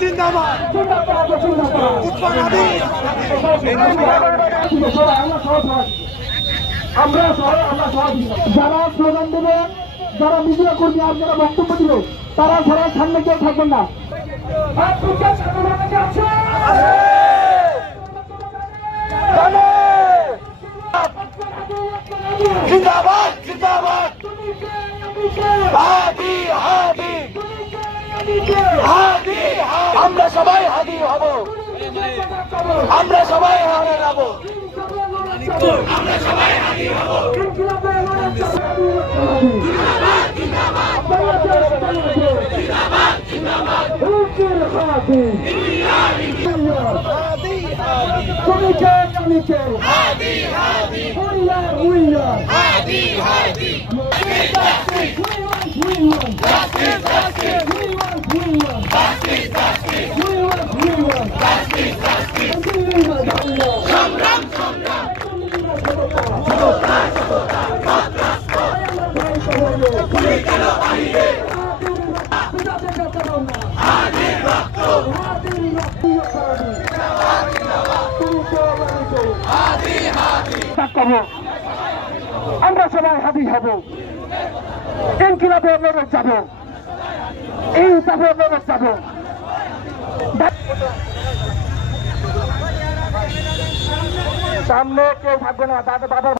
জিন্দাবাদ আমরা যারা স্লোগান দেবেন, যারা মিডিয়া কর্মী আর যারা বক্তব্য দিবে তারা ছাড়া সামনে কেউ থাকবেন না। জিন্দাবাদ জিন্দাবাদ হাদি হাদি হাদি আমরা সবাই হাদি হব, আমরা সবাই হাদি হব, আমরা সবাই হাদি হব। জিন্দাবাদ জিন্দাবাদ জিন্দাবাদ জিন্দাবাদ হাদি হাদি হাদি হাদি সংগ্রাম সংগ্রাম আমরা সবাই হাদি হব, ইনকিলাবের লড়ে যাব, ইনসাফের লড়ে যাব। সামনে কেউ থাকবে না, তাদের বাবা